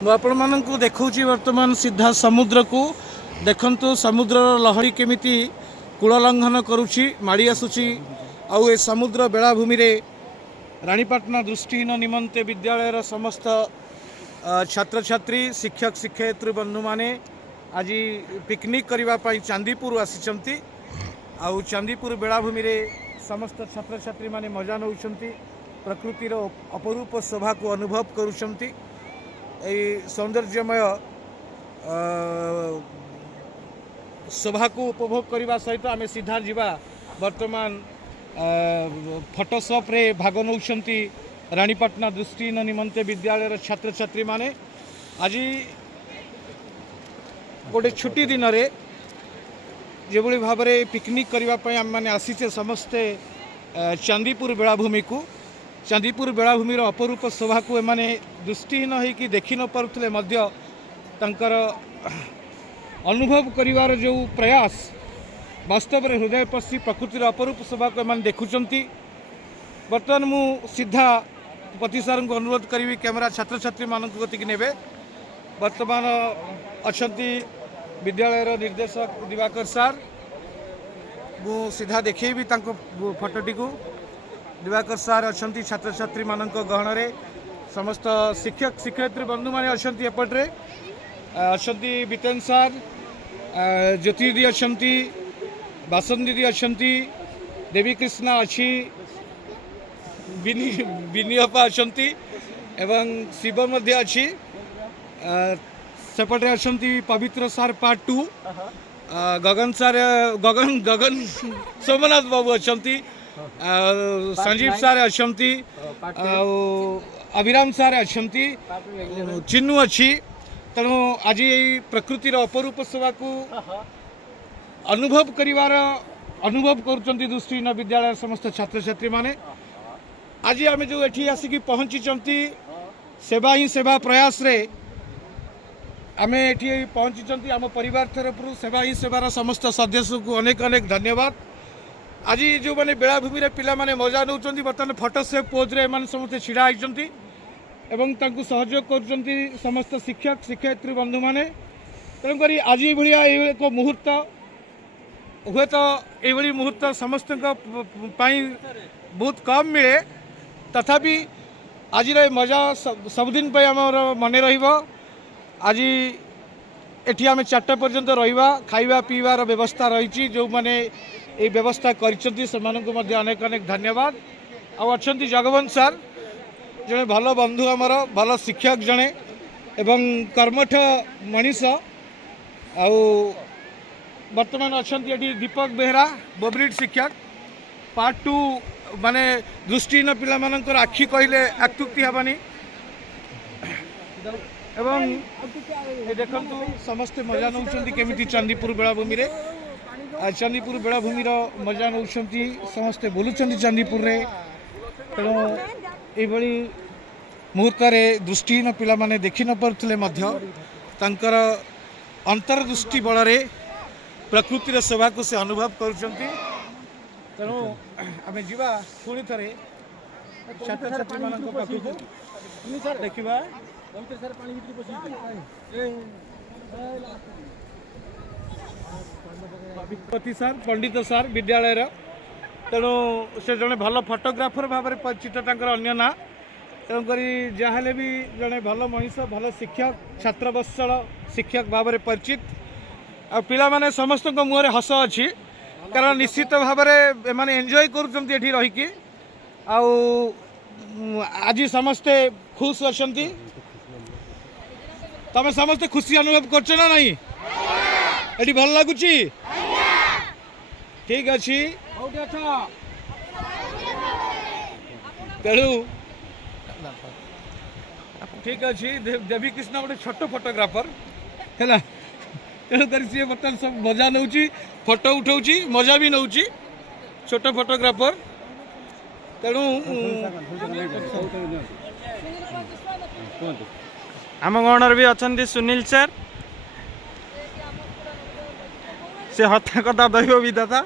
आपको देखा बर्तमान सीधा समुद्र को देखु समुद्र लहरी केमिति कूल लंघन करुच्ची माड़ी आसुची आउ ए समुद्र बेलाभूमि रे रानीपाटना दृष्टिहीन निमंते विद्यालयर समस्त छात्र छात्री शिक्षक शिक्षयित्री बंधु माने आज पिकनिक करने चांदीपुर आसी आउ चांदीपुर बेलाभूमि रे समस्त छात्र छात्री माने मजा नौ प्रकृतिर अपरूप शोभा को अनुभव करुछंती सौंदर्यमय शोभा को उपभोग करने सहित आम सीधा जीवा वर्तमान फोटोशॉप रे भाग नौ रानीपाटना दृष्टिहीन निमंते विद्यालय छात्र छात्री माने आज गोटे छुट्टी दिन रे जो भाव में पिकनिक करने आम मैंने आसीचे समस्ते चांदीपुर बेलाभूमि को चांदीपुर बेलाभूमि अपरूप शोभा को एमाने दृष्टिहीन होइकि देखि न पारुथले मध्य तंकर अनुभव करिवार जो प्रयास वास्तव में हृदय पशी प्रकृतिर अपरूप शोभा को एमाने देखुचंती। बर्तमान मु सीधा पति सार को अनुरोध करी कैमेरा छात्र छात्री मान गतिक नेबे। वर्तमान अच्छी विद्यालय निर्देशक दिवाकर सार मु सीधा देखी फोटोटी को दिवाकर सार अच्छा छात्र छात्री मान गहन रे समस्त शिक्षक शिक्षयित्री बंधु मैंने अच्छा एपट्रे अच्छा बीतेन सार ज्योति दीदी अच्छा बासन दीदी अच्छा देवी कृष्णा अच्छी विनियपा अच्छा एवं शिव मध्य अच्छी सेपटे अच्छा पवित्र सार पार्ट 2 गगन सार गगन गगन सोमनाथ बाबू अच्छा संजीव सार अच्छा अभिराम सार अच्छा चिन्नू अच्छी तेणु आज ये प्रकृतिर अपरूप शोभा को अनुभव करिवार अनुभव करुँच दृष्टिहीन विद्यालय समस्त छात्र छात्री माने आज आम जो एठी आसिक पहुँची सेवा ही सेवा प्रयास रे आम एठी पहुँची आम परिवार तरफ सेवा ही सेवार समस्त सदस्य को अनेक अनेक धन्यवाद। आज जो मैंने बेलाभूमि रे पिला माने मजा नौ बर्तमान फोटो सेफ पोज रे समस्त छिड़ा होती एवं तांकु सहयोग करुँच समस्त शिक्षक शिक्षयित्री बंधु माने तेणुक आज भाया एक मुहूर्त हुए तो ये मुहूर्त समस्त बहुत कम मिले तथापि आज मजा सबुदिन आम मन आज एठी आम 4टा पर्यंत रहिबा खाइबा पीबार व्यवस्था रही जो माने ये व्यवस्था करिसेंती सेमानंकु मध्ये अनेक अनेक धन्यवाद। आछंती जगवंत सर जड़े भल बंधु आमर भल शिक्षक जड़े एवं कर्मठ मनीष वर्तमान अच्छा दीपक बेहरा बोब्रिड शिक्षक पार्ट 2 माने दृष्टिहीन पिला मानकर आखि कहले आकृति हेबानी एवं देखु समस्ते मजा नौ केमी चांदीपुर बेलाभूमि रे चांदीपुर बेलाभूमि मजा नौ समस्ते बुलूँ चांदीपुर रे तेणु ये मुहूर्त दृष्टिहीन पिला माने देखि न पारुथले मध्य तांकर अंतर्दृष्टि बल रे प्रकृतिर शोभा को से अनुभव करुचंती। तेणु आम जीवा पुणी थे छात्र छात्री मान पाखक देखा पति सार पंडित सार विद्यालय तेणु से जड़े भल फोटोग्राफर भाव में परिचित अन्य ना तेणुक जहाँ भी जड़े भल मनीष भल शिक्षक छात्रवत्सल शिक्षक भाव में परिचित आ पिला माने समस्त मुहर हस अच्छी कारण निश्चित भाव में एंजॉय करुँच रहीकि आज समस्ते खुश अच्छा तमें समस्ते खुशी अनुभव कर ना नहीं ये भल लगुच ठीक अच्छी तेणु ठीक अच्छी देवी कृष्णा गोटे छोट फोटोग्राफर है तेणुक सी बर्तमान सब मजा नौ फोटो उठाऊ मजा भी नौ छोट फोटोग्राफर तेणु आम गणर भी अच्छा सुनील सर से हत्या कथा दैव विधाता।